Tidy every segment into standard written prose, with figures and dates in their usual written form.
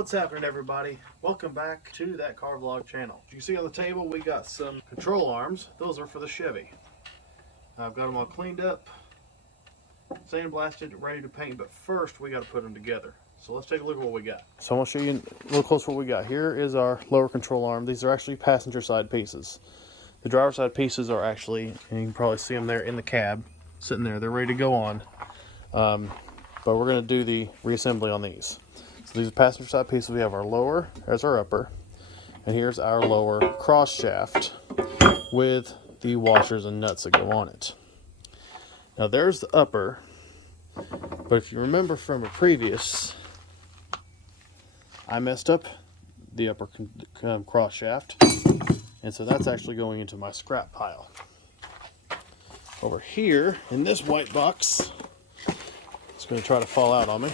What's happening, everybody? Welcome back to that car vlog channel. As you can see on the table, we got some control arms. Those are for the Chevy. I've got them all cleaned up, sandblasted, ready to paint, but first we got to put them together. So let's take a look at what we got. So I'm going to show you a little closer what we got. Here is our lower control arm. These are actually passenger side pieces. The driver side pieces are actually, and you can probably see them there in the cab, sitting there. They're ready to go on. But we're going to do the reassembly on these. So these are passenger side pieces. We have our lower, there's our upper, and here's our lower cross shaft with the washers and nuts that go on it. Now there's the upper, but if you remember from a previous, I messed up the upper cross shaft, and so that's actually going into my scrap pile. Over here in this white box, it's going to try to fall out on me.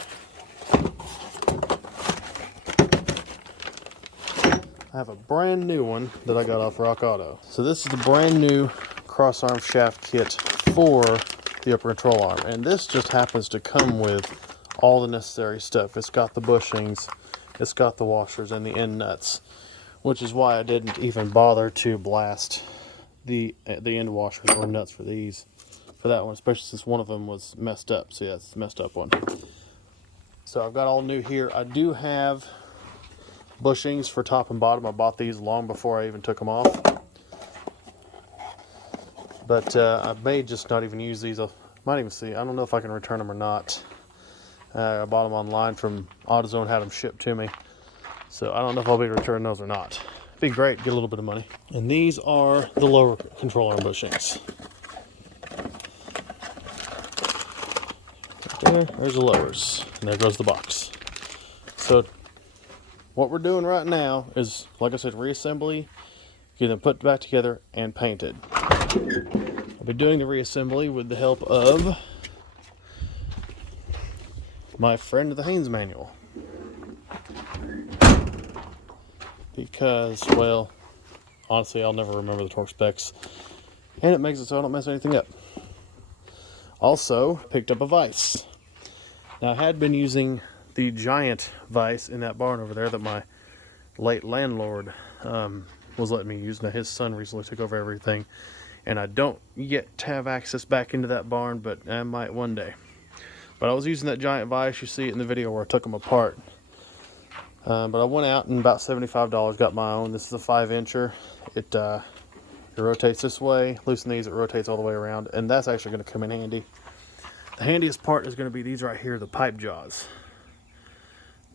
I have a brand new one that I got off Rock Auto. So this is the brand new cross arm shaft kit for the upper control arm, and this just happens to come with all the necessary stuff. It's got the bushings, it's got the washers and the end nuts, which is why I didn't even bother to blast the end washers or nuts for that one, especially since one of them was messed up. So yeah, it's the messed up one. So I've got all new here. I do have bushings for top and bottom. I bought these long before I even took them off, but I may just not even use these. I might even see, I don't know if I can return them or not. I bought them online from AutoZone, had them shipped to me, so I don't know if I'll be able to return those or not. It'd be great, get a little bit of money. And these are the lower control arm bushings. There's the lowers, and there goes the box. So what we're doing right now is, like I said, reassembly, get them put back together and painted. I'll be doing the reassembly with the help of my friend the Haynes manual. Because, well, honestly, I'll never remember the torque specs, and it makes it so I don't mess anything up. Also, picked up a vise. Now, I had been using the giant vise in that barn over there that my late landlord was letting me use. Now his son recently took over everything, and I don't yet have access back into that barn, but I might one day. But I was using that giant vise. You see it in the video where I took them apart. But I went out and about $75 got my own. This is a 5-incher. It rotates this way. Loosen these, it rotates all the way around, and that's actually going to come in handy. The handiest part is going to be these right here, the pipe jaws.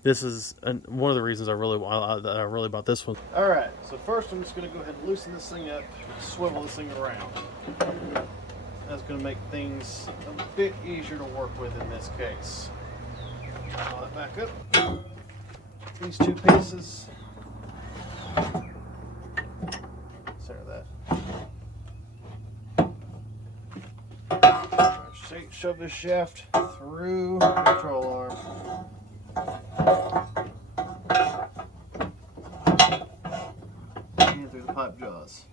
This is one of the reasons I really bought this one. All right, so first I'm just going to go ahead and loosen this thing up, swivel this thing around. That's going to make things a bit easier to work with in this case. Pull that back up. These two pieces. Center that. Shove this shaft through the control arm. And through the pipe jaws.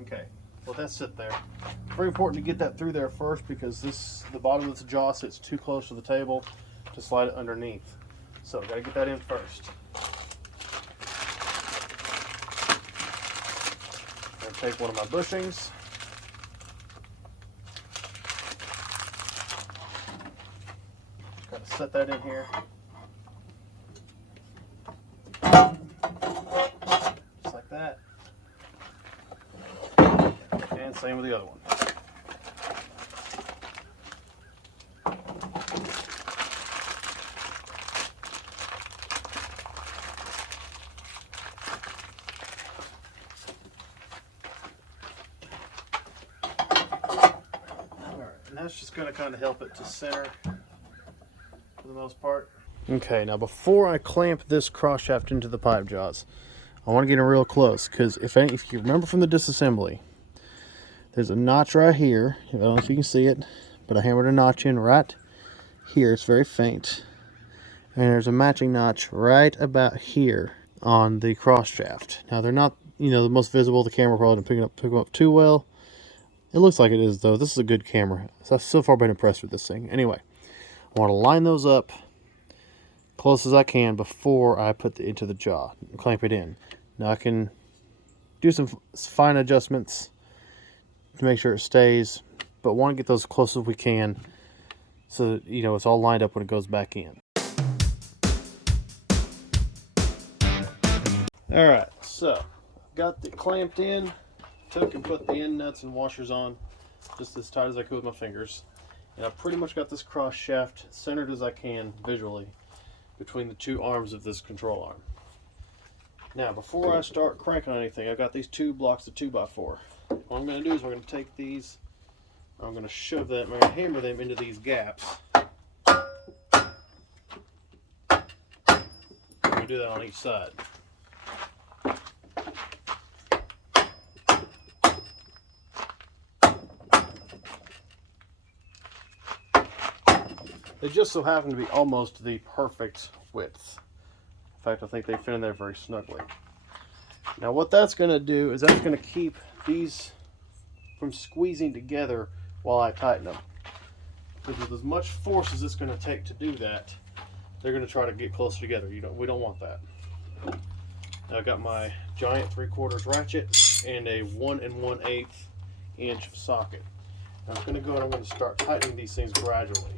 Okay, well that's sit there. It's very important to get that through there first, because the bottom of this jaw sits too close to the table to slide it underneath. So gotta get that in first. I'm gonna take one of my bushings. Set that in here. Just like that. And same with the other one. Alright, and that's just going to kind of help it to center for the most part. Okay, now before I clamp this cross shaft into the pipe jaws, I want to get in real close, because if you remember from the disassembly, there's a notch right here. I don't know if you can see it, but I hammered a notch in right here. It's very faint. And there's a matching notch right about here on the cross shaft. Now they're not, the most visible. The camera probably didn't pick them up too well. It looks like it is, though. This is a good camera. So I've so far been impressed with this thing. Anyway, I want to line those up close as I can before I put it into the jaw, clamp it in. Now I can do some fine adjustments to make sure it stays, but want to get those as close as we can so that, you know, it's all lined up when it goes back in. Alright, so got it clamped in, took and put the end nuts and washers on just as tight as I could with my fingers, and I pretty much got this cross shaft centered as I can visually between the two arms of this control arm. Now before I start cranking on anything, I've got these two blocks of 2x4. What I'm going to do is we're going to take these, I'm going to shove them, I'm going to hammer them into these gaps. I'm going to do that on each side. They just so happen to be almost the perfect width. In fact, I think they fit in there very snugly. Now what that's going to do is that's going to keep these from squeezing together while I tighten them. Because with as much force as it's going to take to do that, they're going to try to get closer together. We don't want that. Now I've got my giant 3/4 ratchet and a 1 1/8 inch socket. Now I'm going to go and I'm going to start tightening these things gradually.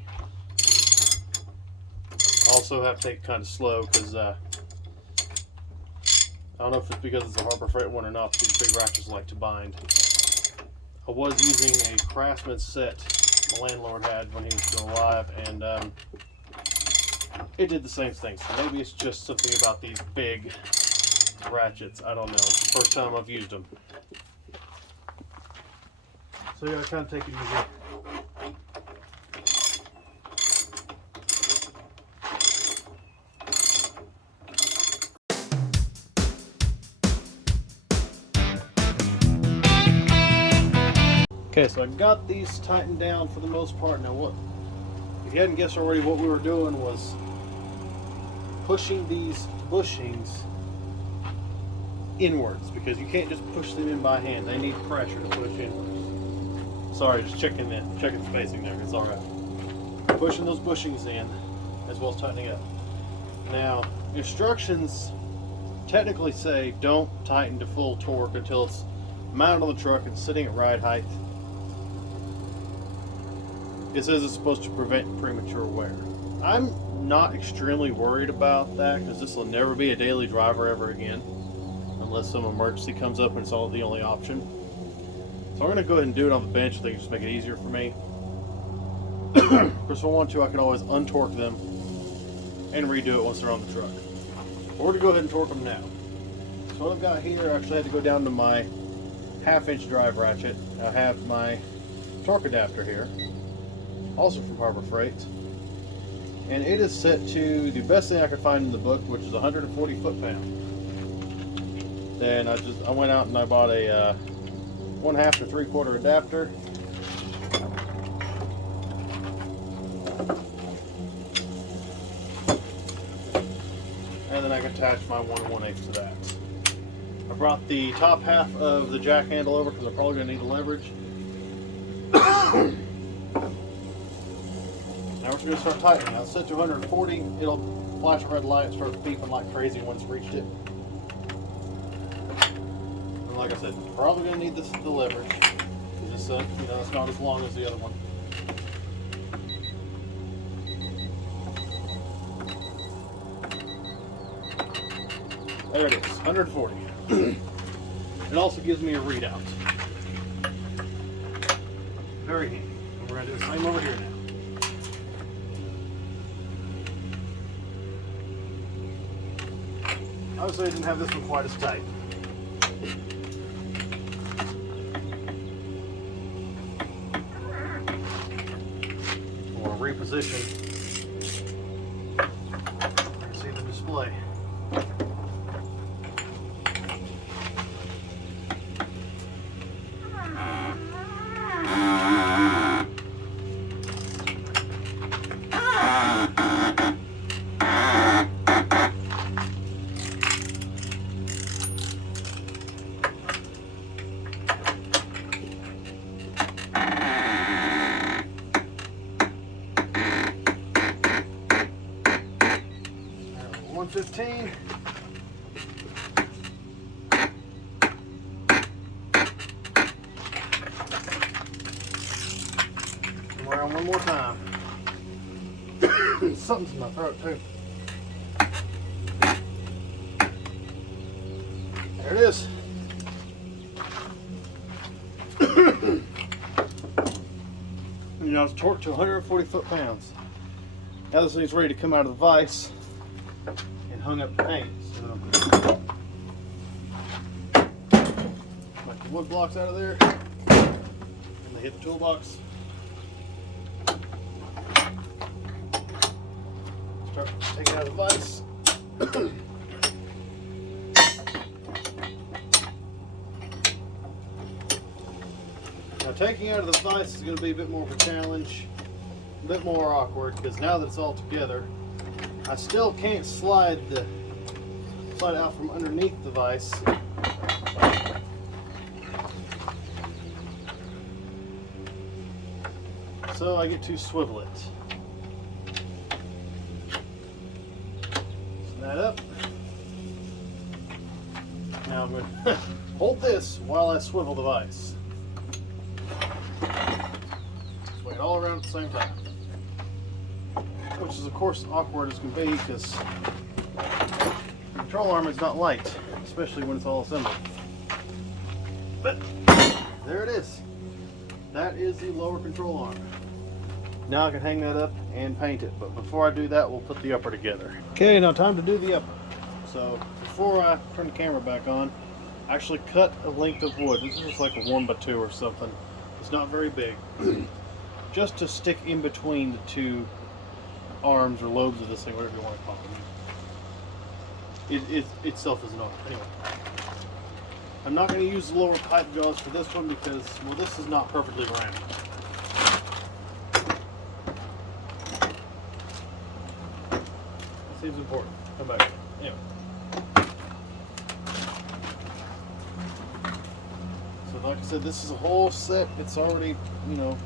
Also have to take it kind of slow because I don't know if it's because it's a Harbor Freight one or not, but these big ratchets like to bind. I was using a Craftsman set my landlord had when he was still alive, and it did the same thing. So maybe it's just something about these big ratchets. I don't know. It's the first time I've used them. So yeah, I kind of take it easy. Okay, so I got these tightened down for the most part. Now what, if you hadn't guessed already, what we were doing was pushing these bushings inwards, because you can't just push them in by hand. They need pressure to push inwards. Sorry, just checking the spacing there. It's alright. Pushing those bushings in as well as tightening up. Now, instructions technically say don't tighten to full torque until it's mounted on the truck and sitting at ride height. It says it's supposed to prevent premature wear. I'm not extremely worried about that because this will never be a daily driver ever again unless some emergency comes up and it's all the only option. So I'm going to go ahead and do it on the bench. I think just make it easier for me. Of course, if I want to, I can always untorque them and redo it once they're on the truck. Or to go ahead and torque them now. So what I've got here, I actually had to go down to my 1/2 inch drive ratchet. I have my torque adapter here, also from Harbor Freight, and it is set to the best thing I could find in the book, which is 140 foot-pound. Then I went out and I bought a 1/2 to 3/4 adapter. And then I can attach my 1 1/8 to that. I brought the top half of the jack handle over because I'm probably going to need the leverage. Now we're just going to start tightening. I'll set to 140. It'll flash a red light and start beeping like crazy once it's reached it. And like I said, probably going to need the leverage. It's just, it's not as long as the other one. There it is, 140. It also gives me a readout. Very handy. And we're going to do the same over here now. Obviously I didn't have this one quite as tight. We'll reposition. You can see the display. 115. Around one more time. Something's in my throat too. There it is. You know, it's torqued to 140 foot-pounds. Now this thing's ready to come out of the vise and hung up to paint. So, like the wood blocks out of there, and they hit the toolbox. Start taking out of the vise. Now taking out of the vise is going to be a bit more of a challenge, a bit more awkward, because now that it's all together, I still can't slide out from underneath the vise. So I get to swivel it. That up. Now I'm going to hold this while I swivel the vise. Swing it all around at the same time. Which is of course awkward as can be because the control arm is not light, especially when it's all assembled. But there it is. That is the lower control arm. Now I can hang that up and paint it, but before I do that, we'll put the upper together. Okay, now time to do the upper. So before I turn the camera back on, I actually cut a length of wood. This is just like a 1x2 or something. It's not very big. Just to stick in between the two arms or lobes of this thing, whatever you want to call it. It itself is an arm. Anyway, I'm not going to use the lower pipe jaws for this one because, well, this is not perfectly round. Seems important. Come back. Anyway. So like I said, this is a whole set. It's already, you know,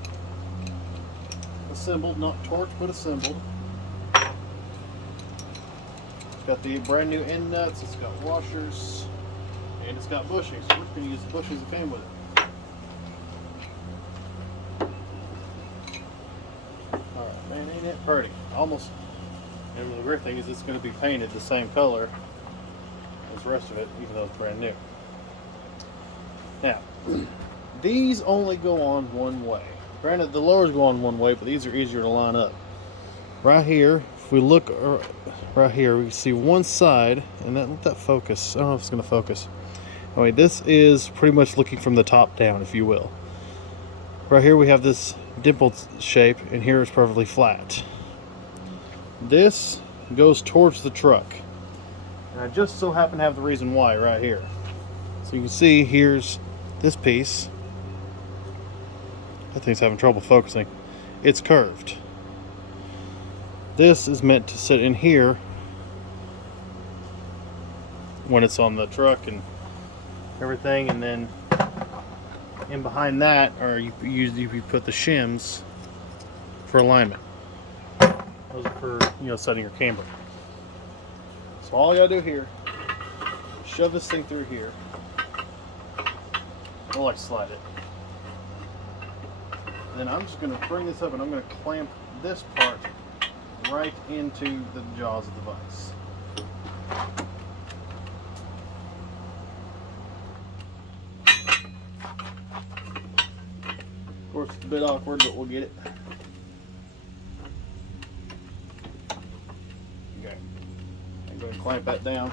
assembled, not torqued, but assembled. It's got the brand new end nuts, it's got washers, and it's got bushings. So we're just going to use the bushings that came with it. Alright, man, ain't it pretty? Almost. And the great thing is it's going to be painted the same color as the rest of it, even though it's brand new. Now, these only go on one way. Granted, the lowers go on one way, but these are easier to line up. Right here, if we look right here, we can see one side, and let that focus. I don't know if it's going to focus. Anyway, this is pretty much looking from the top down, if you will. Right here we have this dimpled shape, and here it's perfectly flat. This goes towards the truck, and I just so happen to have the reason why right here. So you can see here's this piece. That thing's having trouble focusing. It's curved. This is meant to sit in here when it's on the truck and everything, and then in behind that, or you put the shims for alignment. Those are for, you know, setting your camber. So all you gotta do here, shove this thing through here. I'll like slide it. And then I'm just gonna bring this up and I'm gonna clamp this part right into the jaws of the vise. Of course, it's a bit awkward, but we'll get it. Okay, I'm going to clamp that down,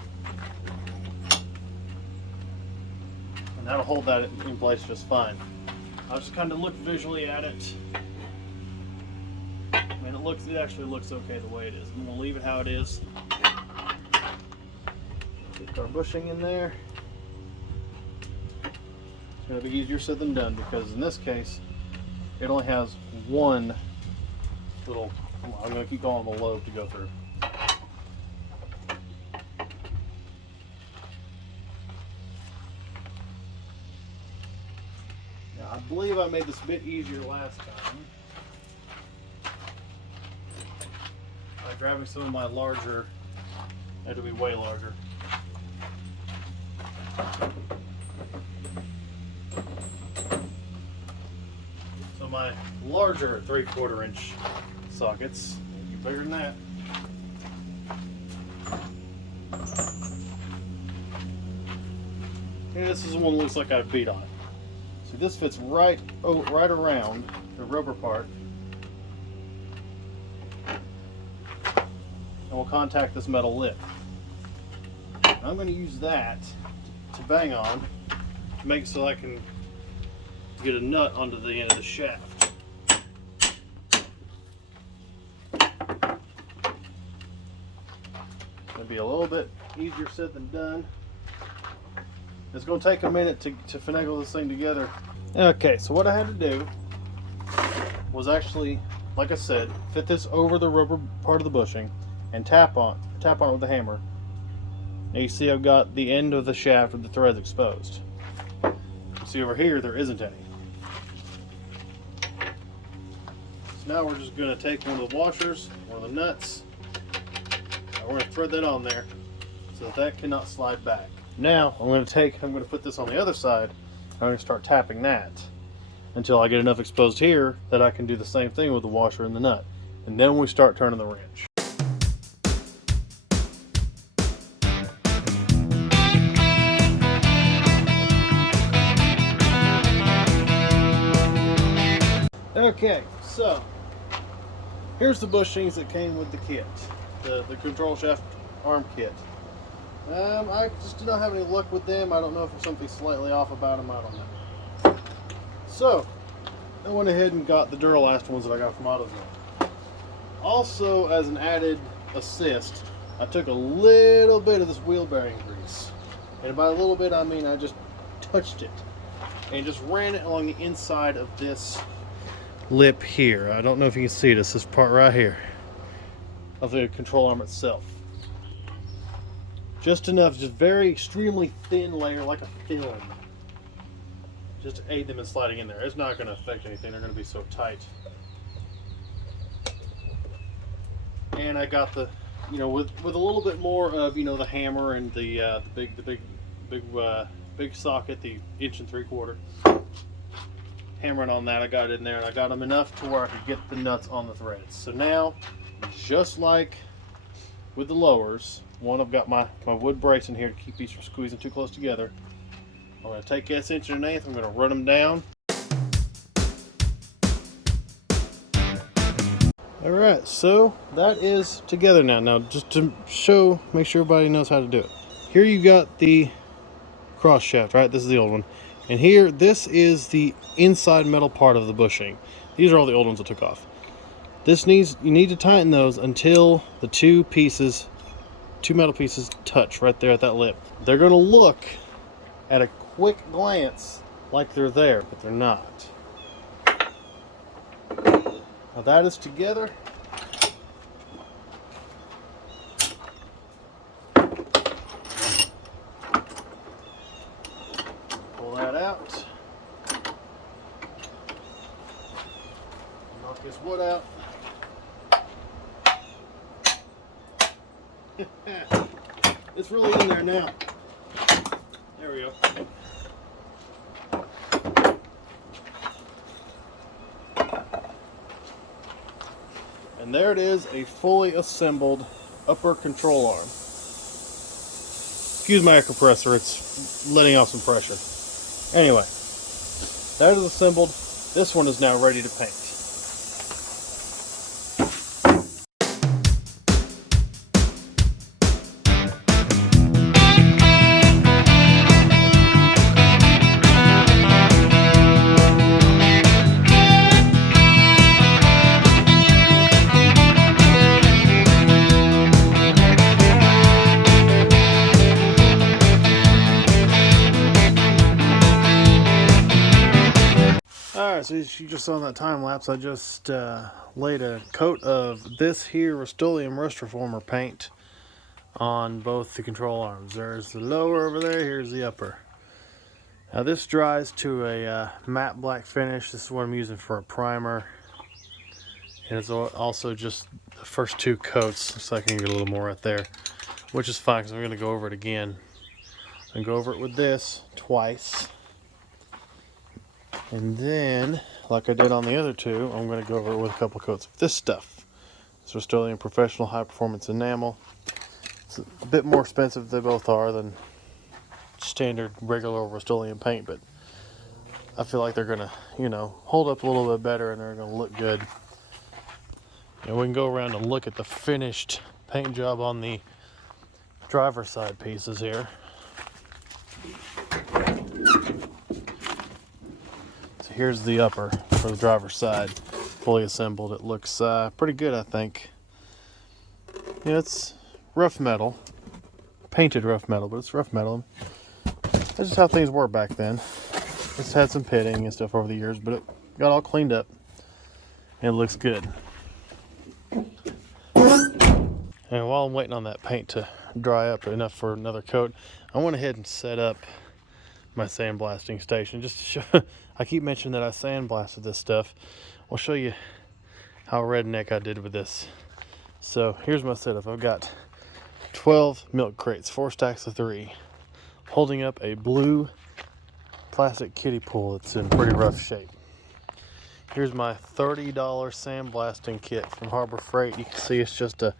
and that'll hold that in place just fine. I'll just kind of look visually at it. I mean, it actually looks okay the way it is, and we'll leave it how it is. Get our bushing in there. It's going to be easier said than done because in this case, it only has one little, I'm going to keep going the lobe to go through. Now, I believe I made this a bit easier last time by grabbing some of my larger Had to be way larger. So my larger 3/4 inch sockets, bigger than that. Yeah, this is the one that looks like I beat on it. See, this fits right around the rubber part. And will contact this metal lip. I'm going to use that to bang on to make it so I can get a nut onto the end of the shaft. It'll be a little bit easier said than done. It's going to take a minute to finagle this thing together. Okay, so what I had to do was actually, like I said, fit this over the rubber part of the bushing and tap on it with a hammer. Now you see I've got the end of the shaft with the threads exposed. You see over here there isn't any. So now we're just going to take one of the washers, one of the nuts, and we're going to thread that on there so that cannot slide back. Now I'm going to put this on the other side. I'm going to start tapping that until I get enough exposed here that I can do the same thing with the washer and the nut. And then we start turning the wrench. Okay, so here's the bushings that came with the kit, the control shaft arm kit. I just did not have any luck with them. I don't know if there's something slightly off about them. I don't know. So I went ahead and got the Duralast ones that I got from AutoZone. Also, as an added assist, I took a little bit of this wheel bearing grease, and by a little bit I mean I just touched it and just ran it along the inside of this lip here. I don't know if you can see it. It's this part right here of the control arm itself. Just enough, just very extremely thin layer, like a film, just to aid them in sliding in there. It's not going to affect anything. They're going to be so tight. And I got the, with a little bit more of, the hammer and the big socket, the 1 3/4 inch. Hammering on that, I got it in there, and I got them enough to where I could get the nuts on the threads. So now, just like with the lowers, I've got my wood brace in here to keep these from squeezing too close together. I'm going to take this 1 1/8 inch, I'm going to run them down. Alright, so that is together now. Now, just to make sure everybody knows how to do it. Here you got the cross shaft, right? This is the old one. And here, this is the inside metal part of the bushing. These are all the old ones I took off. You need to tighten those until the two metal pieces touch right there at that lip. They're going to look at a quick glance like they're there, but they're not. Now that is together. Pull that out. Knock this wood out. It's really in there now. There we go. And there it is, a fully assembled upper control arm. Excuse my air compressor, it's letting off some pressure. Anyway, that is assembled. This one is now ready to paint. Alright, so you just saw in that time lapse, I just laid a coat of this here Rust-Oleum Rust Reformer paint on both the control arms. There's the lower over there, here's the upper. Now this dries to a matte black finish. This is what I'm using for a primer. And it's also just the first two coats, so I can get a little more right there. which is fine because I'm going to go over it again. And go over it with this twice. And then, like I did on the other two, I'm going to go over it with a couple coats of this stuff. It's Rust-Oleum Professional High Performance Enamel. It's a bit more expensive, they both are, than standard regular Rust-Oleum paint, but I feel like they're going to, you know, hold up a little bit better and they're going to look good. And we can go around and look at the finished paint job on the driver's side pieces here. So here's the upper for the driver's side, fully assembled. It looks pretty good, I think. You know, it's rough metal, painted rough metal, but it's rough metal. That's just how things were back then. It's had some pitting and stuff over the years, but it got all cleaned up and it looks good. And while I'm waiting on that paint to dry up enough for another coat, I went ahead and set up my sandblasting station just to show. I keep mentioning that I sandblasted this stuff. I'll show you how redneck I did with this. So here's my setup. I've got 12 milk crates, 4 stacks of 3, holding up a blue plastic kiddie pool that's in pretty rough shape. Here's my $30 sandblasting kit from Harbor Freight. You can see it's just a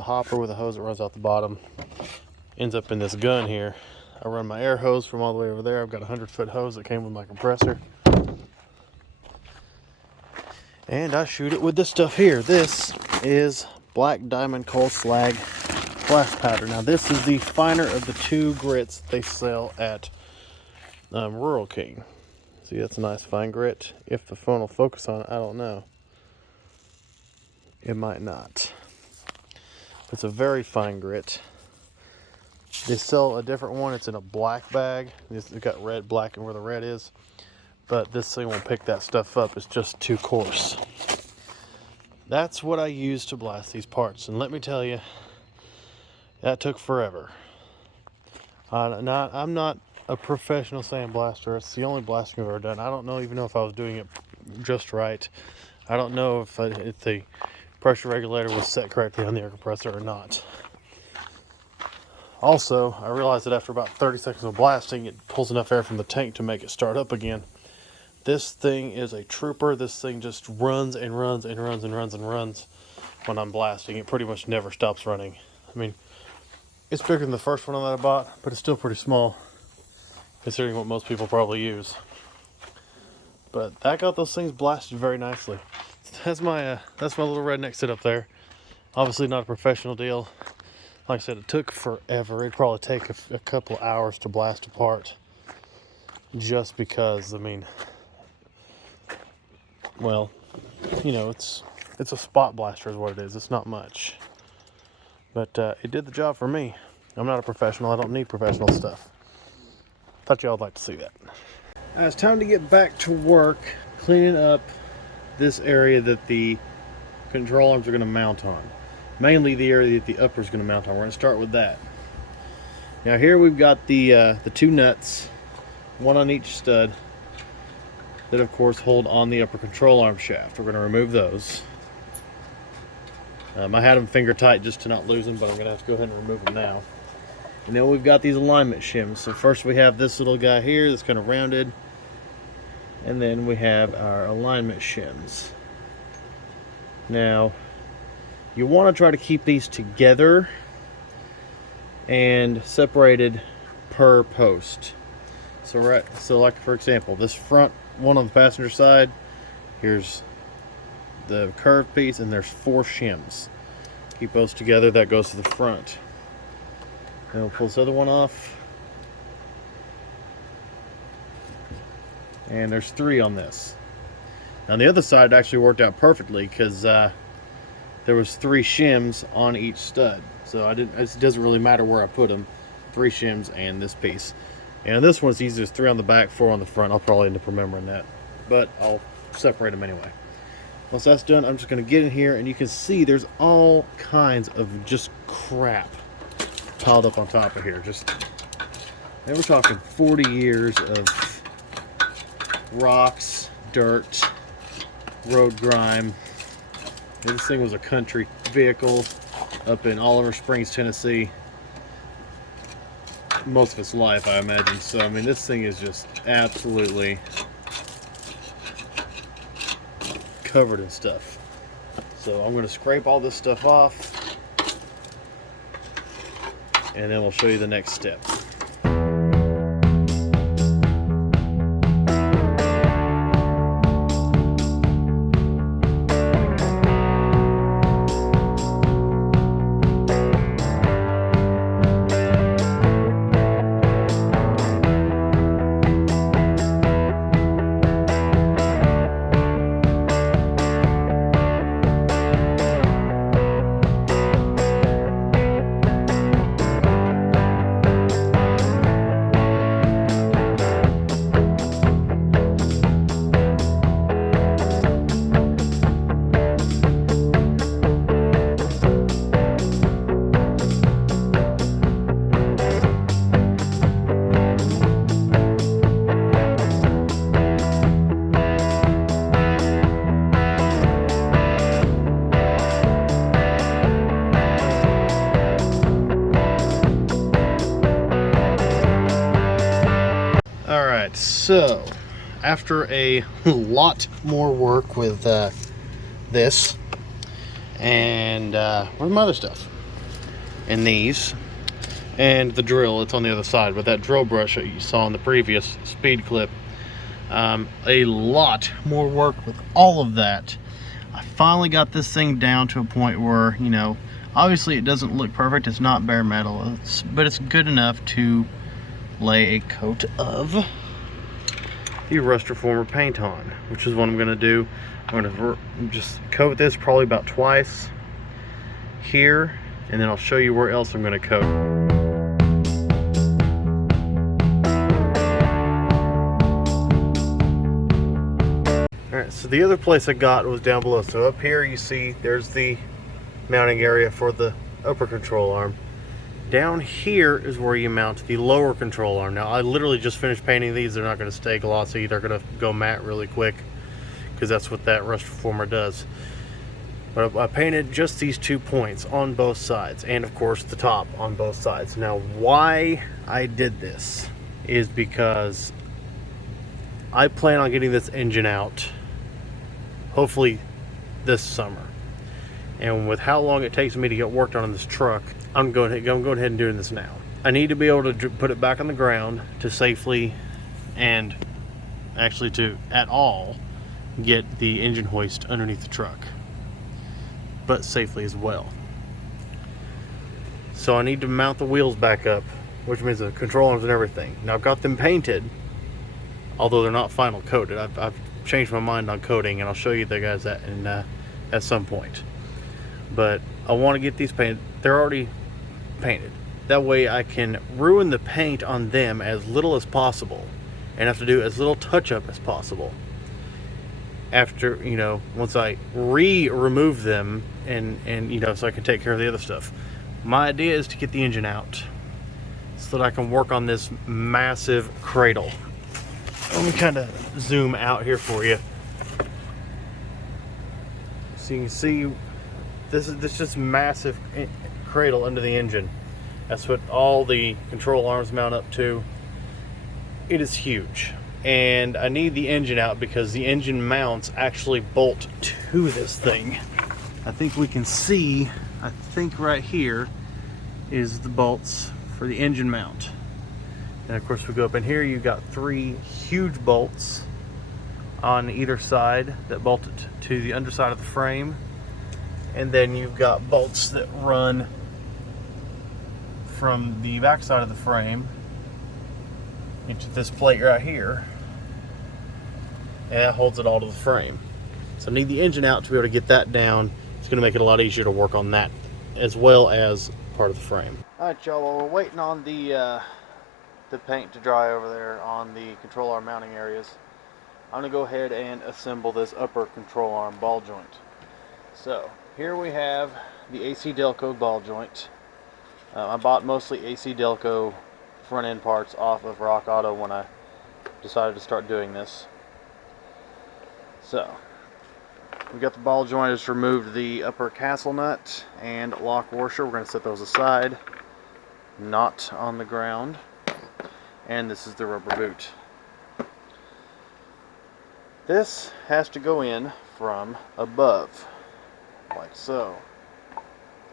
hopper with a hose that runs out the bottom. Ends up in this gun here. I run my air hose from all the way over there. I've got a 100-foot hose that came with my compressor. And I shoot it with this stuff here. This is Black Diamond Coal Slag Blast Powder. Now this is the finer of the 2 grits they sell at Rural King. See, that's a nice fine grit. If the phone will focus on it, I don't know. It might not. It's a very fine grit. They sell a different one. It's in a black bag. It's got red, black, and where the red is. But this thing won't pick that stuff up. It's just too coarse. That's what I use to blast these parts. And let me tell you, that took forever. I'm not a professional sandblaster. It's the only blasting I've ever done. I don't even know if I was doing it just right. I don't know if the pressure regulator was set correctly on the air compressor or not. Also, I realized that after about 30 seconds of blasting, it pulls enough air from the tank to make it start up again. This thing is a trooper. This thing just runs and runs and runs and runs and runs when I'm blasting. It pretty much never stops running. I mean, it's bigger than the first one that I bought, but it's still pretty small considering what most people probably use. But that got those things blasted very nicely. That's my little redneck sit up there. Obviously not a professional deal. Like I said, it took forever. It'd probably take a couple hours to blast apart. Just because, I mean, well, you know, it's a spot blaster is what it is. It's not much. But it did the job for me. I'm not a professional. I don't need professional stuff. Thought y'all would like to see that. It's time to get back to work cleaning up this area that the control arms are going to mount on. Mainly the area that the upper is going to mount on. We're going to start with that. Now here we've got the 2 nuts, one on each stud, that of course hold on the upper control arm shaft. We're going to remove those. I had them finger tight just to not lose them, but I'm going to have to go ahead and remove them now. And then we've got these alignment shims. So first we have this little guy here that's kind of rounded, and then we have our alignment shims. Now, you want to try to keep these together and separated per post. So like for example, this front one on the passenger side, here's the curved piece, and there's 4 shims. Keep those together. That goes to the front. Then we'll pull this other one off, and there's 3 on this. Now the other side actually worked out perfectly because there was 3 shims on each stud, so it doesn't really matter where I put them. 3 shims and this piece. And this one's easy. There's 3 on the back, 4 on the front. I'll probably end up remembering that, but I'll separate them anyway. Once that's done, I'm just going to get in here, and you can see there's all kinds of just crap piled up on top of here. And we're talking 40 years of rocks, dirt, road grime. This thing was a country vehicle. up in Oliver Springs, Tennessee, most of its life, I imagine. So, I mean, this thing is just absolutely covered in stuff. So I'm going to scrape all this stuff off, and then we'll show you the next step. Alright, so after a lot more work with this and where's my other stuff? And these and the drill, it's on the other side, but that drill brush that you saw in the previous speed clip, a lot more work with all of that. I finally got this thing down to a point where, you know, obviously it doesn't look perfect, it's not bare metal, but it's good enough to lay a coat of the rust reformer paint on, which is what I'm going to do. I'm going to just coat this probably about twice here, and then I'll show you where else I'm going to coat. Alright, so the other place I got was down below. So up here you see there's the mounting area for the upper control arm. Down here is where you mount the lower control arm. Now I literally just finished painting these. They're not going to stay glossy. They're going to go matte really quick because that's what that rust reformer does. But I painted just these 2 points on both sides, and of course the top on both sides. Now why I did this is because I plan on getting this engine out hopefully this summer. And with how long it takes me to get worked on this truck, I'm going ahead and doing this now. I need to be able to put it back on the ground to safely and actually to at all get the engine hoist underneath the truck, but safely as well. So I need to mount the wheels back up, which means the control arms and everything. Now I've got them painted, although they're not final coated. I've changed my mind on coating, and I'll show you the guys that at some point. But I want to get these painted. They're already painted. That way I can ruin the paint on them as little as possible and have to do as little touch-up as possible. After, you know, once I remove them and you know, so I can take care of the other stuff. My idea is to get the engine out so that I can work on this massive cradle. Let me kind of zoom out here for you so you can see this just massive cradle under the engine. That's what all the control arms mount up to. It is huge, and I need the engine out because the engine mounts actually bolt to this thing. I think we can see, I think right here is the bolts for the engine mount. And of course we go up in here, you've got 3 huge bolts on either side that bolt it to the underside of the frame. And then you've got bolts that run from the back side of the frame into this plate right here, and that holds it all to the frame. So I need the engine out to be able to get that down. It's going to make it a lot easier to work on that as well as part of the frame. Alright y'all, while we're waiting on the paint to dry over there on the control arm mounting areas, I'm going to go ahead and assemble this upper control arm ball joint. So here we have the AC Delco ball joint. I bought mostly AC Delco front end parts off of Rock Auto when I decided to start doing this. So We got the ball joint. I just removed the upper castle nut and lock washer. We're going to set those aside, not on the ground. And this is the rubber boot. This has to go in from above, like so.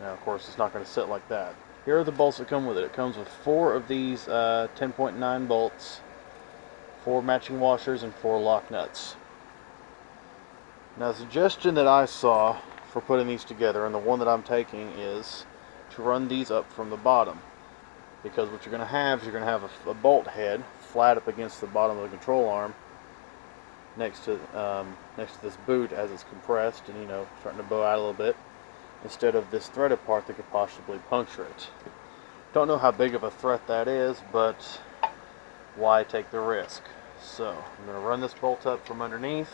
Now, of course, it's not going to sit like that. Here are the bolts that come with it. It comes with 4 of these 10.9 bolts, 4 matching washers, and 4 lock nuts. Now, the suggestion that I saw for putting these together, and the one that I'm taking, is to run these up from the bottom. Because what you're going to have is you're going to have a bolt head flat up against the bottom of the control arm, next to this boot as it's compressed and, you know, starting to bow out a little bit, instead of this threaded part that could possibly puncture it. Don't know how big of a threat that is, but why take the risk? So I'm going to run this bolt up from underneath.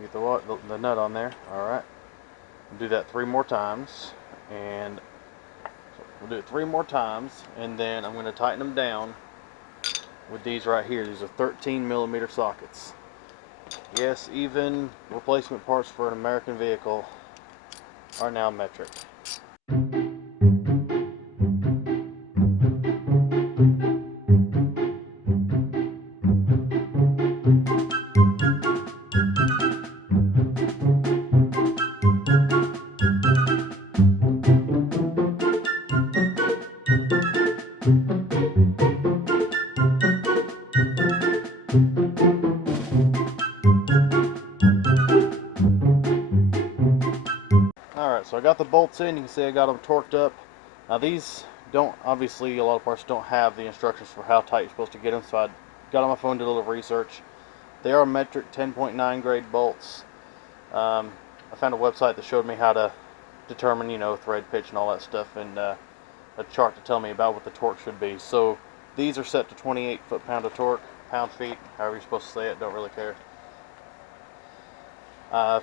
Get the nut on there. Alright. Do that 3 more times. And we'll do it 3 more times. And then I'm going to tighten them down with these right here. These are 13mm sockets. Yes, even replacement parts for an American vehicle are now metric. Alright, so I got the bolts in. You can see I got them torqued up. Now these don't, obviously a lot of parts don't have the instructions for how tight you're supposed to get them, so I got on my phone, did a little research. They are metric 10.9 grade bolts. I found a website that showed me how to determine, you know, thread pitch and all that stuff, and a chart to tell me about what the torque should be. So these are set to 28 foot-pound of torque, pound-feet, however you're supposed to say it, don't really care. I've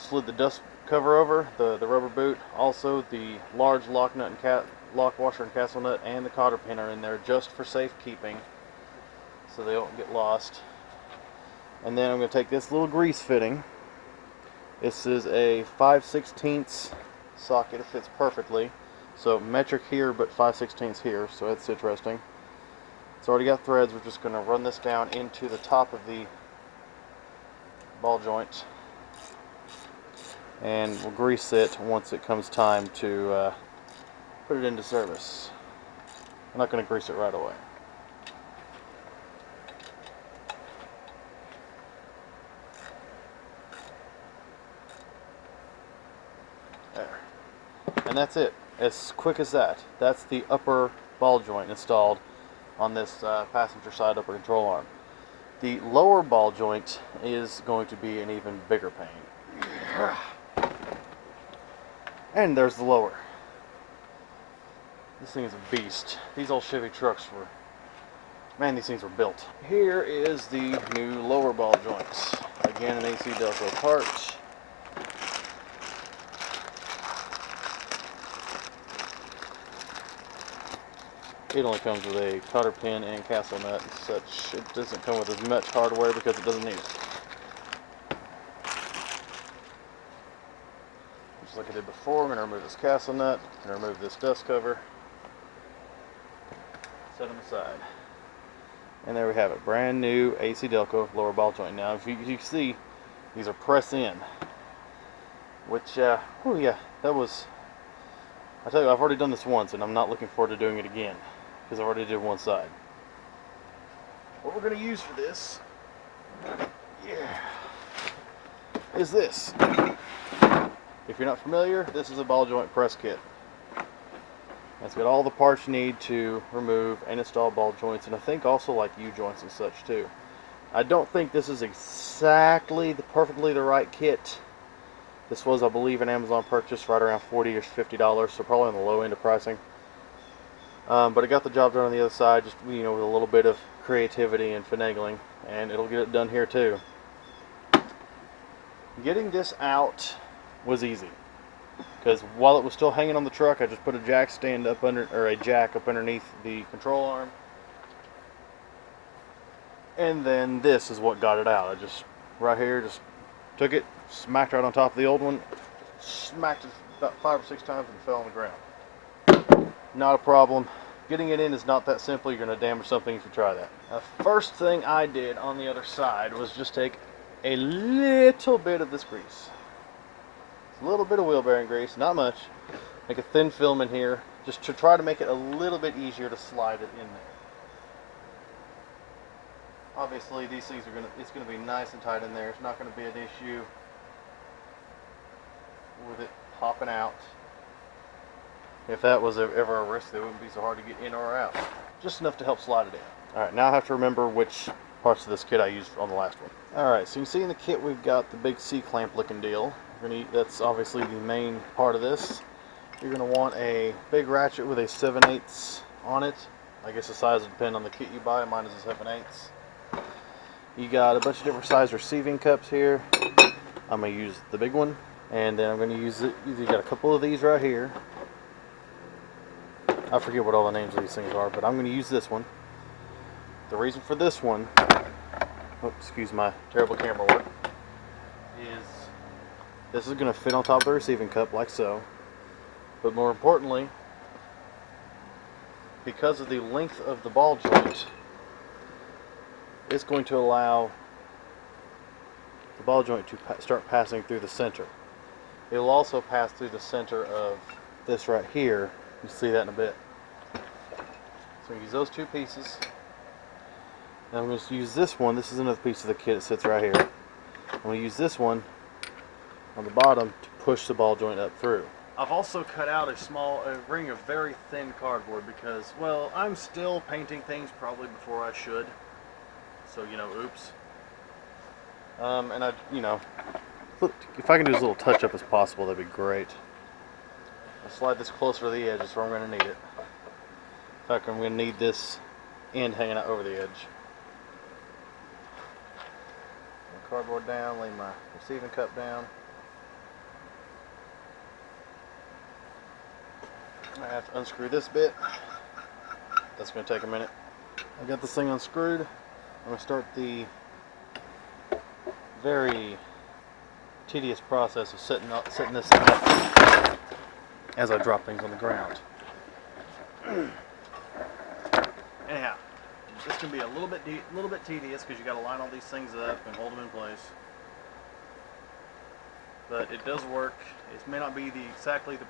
slid the dust cover over the rubber boot. Also, the large lock nut and lock washer and castle nut and the cotter pin are in there just for safekeeping, so they don't get lost. And then I'm going to take this little grease fitting. This is a 5/16 socket. It fits perfectly. So metric here, but 5/16 here. So that's interesting. It's already got threads. We're just going to run this down into the top of the ball joint, and we'll grease it once it comes time to put it into service. I'm not going to grease it right away. There. And that's it. As quick as that. That's the upper ball joint installed on this passenger side upper control arm. The lower ball joint is going to be an even bigger pain. And there's the lower. This thing is a beast. These old Chevy trucks were, man, these things were built. Here is the new lower ball joint. Again, an AC Delco part. It only comes with a cotter pin and castle nut and such. It doesn't come with as much hardware because it doesn't need it. Just like I did before, I'm going to remove this castle nut. I'm going to remove this dust cover. Set them aside. And there we have it. Brand new AC Delco lower ball joint. Now, if you can see, these are press in. Which, oh yeah, that was, I tell you, I've already done this once and I'm not looking forward to doing it again, because I already did one side. What we're going to use for this, is this. If you're not familiar, this is a ball joint press kit. It's got all the parts you need to remove and install ball joints, and I think also like U-joints and such too. I don't think this is exactly perfectly the right kit. This was, I believe, an Amazon purchase right around $40 or $50, so probably on the low end of pricing. But it got the job done on the other side, just, you know, with a little bit of creativity and finagling, and it'll get it done here too. Getting this out was easy. because while it was still hanging on the truck, I just put a jack stand up under, or a jack up underneath the control arm. And then this is what got it out. I just, right here, just took it, smacked right on top of the old one, smacked it about 5 or 6 times and fell on the ground. Not a problem. Getting it in is not that simple. You're going to damage something if you try that. The first thing I did on the other side was just take a little bit of this grease. A little bit of wheel bearing grease, not much. Make a thin film in here, just to try to make it a little bit easier to slide it in there. Obviously, these things are it's gonna be nice and tight in there. It's not gonna be an issue with it popping out. If that was ever a risk, it wouldn't be so hard to get in or out. Just enough to help slide it in. All right, now I have to remember which parts of this kit I used on the last one. All right, so you can see in the kit we've got the big C-clamp looking deal. That's obviously the main part of this. You're going to want a big ratchet with a 7/8 on it. I guess the size will depend on the kit you buy. Mine is a 7/8. You got a bunch of different size receiving cups here. I'm going to use the big one. And then I'm going to use it. You got a couple of these right here. I forget what all the names of these things are, but I'm going to use this one. The reason for this one, excuse my terrible camera work, is this is going to fit on top of the receiving cup like so. But more importantly, because of the length of the ball joint, it's going to allow the ball joint to start passing through the center. It will also pass through the center of this right here. You'll see that in a bit. So use those two pieces. Now I'm going to use this one. This is another piece of the kit that sits right here. I'm going to use this one on the bottom to push the ball joint up through. I've also cut out a ring of very thin cardboard because, well, I'm still painting things probably before I should. So, you know, oops. And I, you know, if I can do as little touch up as possible, that'd be great. I'll slide this closer to the edge, that's where I'm going to need it. In fact, I'm going to need this end hanging out over the edge. Lay my cardboard down, lay my receiving cup down. I have to unscrew this bit. That's going to take a minute. I got this thing unscrewed. I'm going to start the very tedious process of setting this thing up as I drop things on the ground. Anyhow, this can be a little bit tedious because you got to line all these things up and hold them in place. But it does work. It may not be exactly the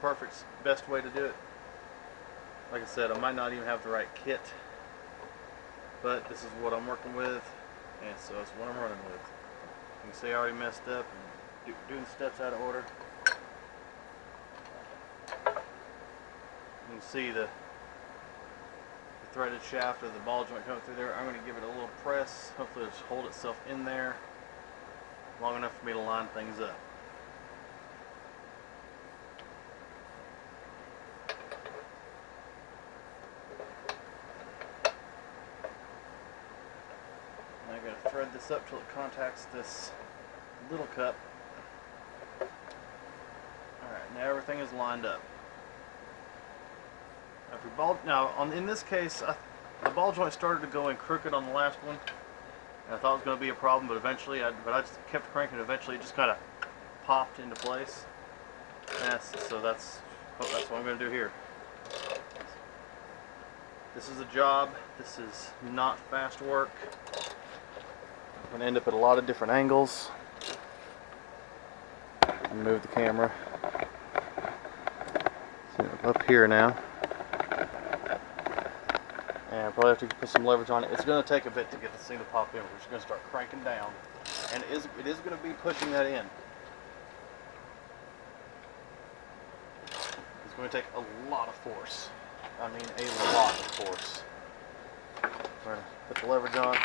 best way to do it. Like I said, I might not even have the right kit, but this is what I'm working with, and so it's what I'm running with. You can see I already messed up and doing steps out of order. You can see the threaded shaft of the ball joint coming through there. I'm going to give it a little press. Hopefully it'll hold itself in there long enough for me to line things up. Thread this up till it contacts this little cup. Alright, now everything is lined up. In this case, the ball joint started to go in crooked on the last one, and I thought it was going to be a problem, but eventually, I just kept cranking. Eventually, it just kind of popped into place. So that's what I'm going to do here. This is a job. This is not fast work. I'm going to end up at a lot of different angles. Move the camera. So up here now. And I probably have to put some leverage on it. It's going to take a bit to get this thing to pop in. We're just going to start cranking down. And it is going to be pushing that in. It's going to take a lot of force. I mean a lot of force. We're going to put the leverage on.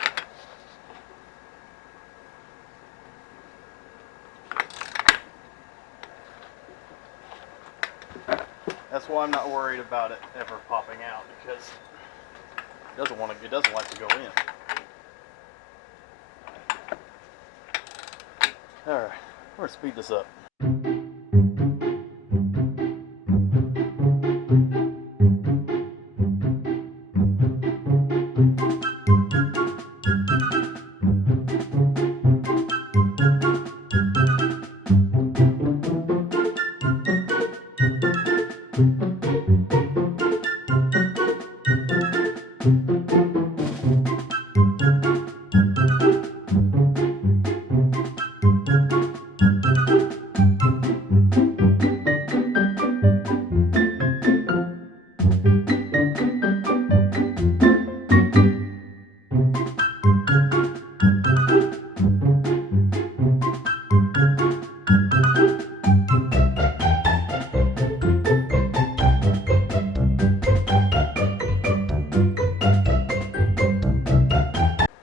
That's why I'm not worried about it ever popping out, because it doesn't like to go in. Alright, we're going to speed this up.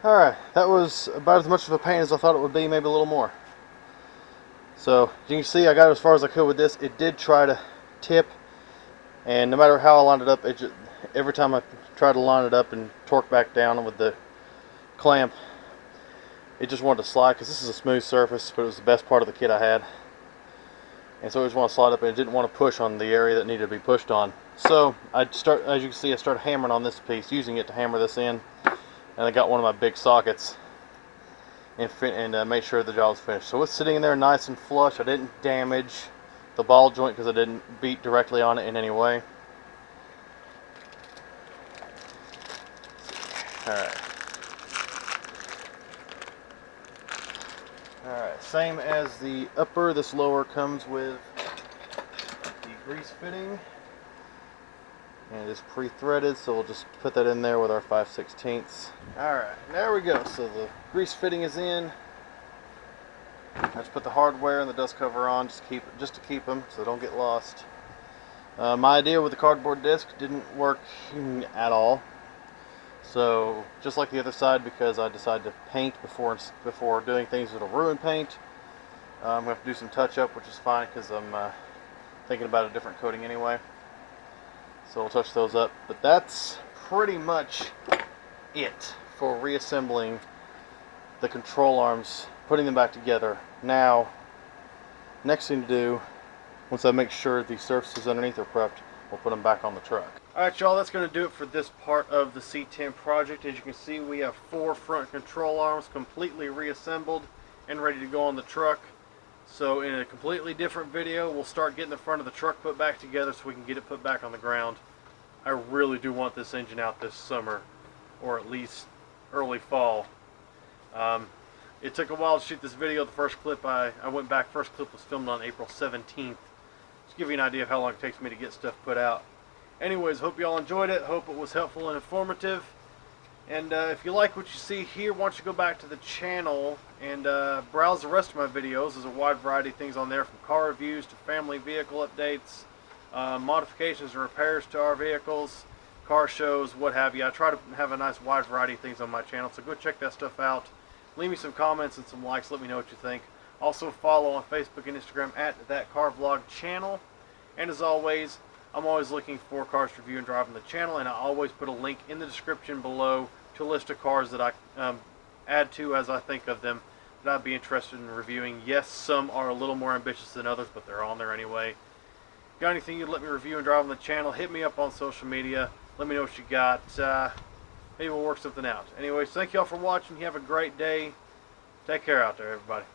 Alright, that was about as much of a pain as I thought it would be, maybe a little more. So, you can see I got as far as I could with this. It did try to tip, and no matter how I lined it up, every time I tried to line it up and torque back down with the clamp, it just wanted to slide, because this is a smooth surface, but it was the best part of the kit I had. And so I just want to slide up, and it didn't want to push on the area that needed to be pushed on. So, as you can see, I started hammering on this piece, using it to hammer this in. And I got one of my big sockets and made sure the job was finished. So it's sitting in there nice and flush. I didn't damage the ball joint because I didn't beat directly on it in any way. Alright. Alright, same as the upper, this lower comes with the grease fitting. And it is pre-threaded, so we'll just put that in there with our 5/16. Alright, there we go. So the grease fitting is in. I just put the hardware and the dust cover on just to keep them so they don't get lost. My idea with the cardboard disc didn't work at all. So just like the other side, because I decided to paint before doing things that'll ruin paint, I'm going to have to do some touch-up, which is fine because I'm thinking about a different coating anyway. So we'll touch those up, but that's pretty much it for reassembling the control arms, putting them back together. Now, next thing to do, once I make sure the surfaces underneath are prepped, we'll put them back on the truck. Alright y'all, that's going to do it for this part of the C10 project. As you can see, we have 4 front control arms completely reassembled and ready to go on the truck. So in a completely different video, we'll start getting the front of the truck put back together so we can get it put back on the ground. I really do want this engine out this summer, or at least early fall. It took a while to shoot this video. The first clip first clip was filmed on April 17th. Just give you an idea of how long it takes me to get stuff put out. Anyways, hope you all enjoyed it. Hope it was helpful and informative. And if you like what you see here, why don't you go back to the channel and browse the rest of my videos. There's a wide variety of things on there, from car reviews to family vehicle updates, modifications and repairs to our vehicles, car shows, what have you. I try to have a nice wide variety of things on my channel, so go check that stuff out. Leave me some comments and some likes. Let me know what you think. Also follow on Facebook and Instagram at That Car Vlog channel. And as always, I'm always looking for cars to review and drive on the channel, and I always put a link in the description below to a list of cars that I add to as I think of them that I'd be interested in reviewing. Yes, some are a little more ambitious than others, but they're on there anyway. Got anything you'd let me review and drive on the channel, hit me up on social media. Let me know what you got. Maybe we'll work something out. Anyways, thank you all for watching. You have a great day. Take care out there, everybody.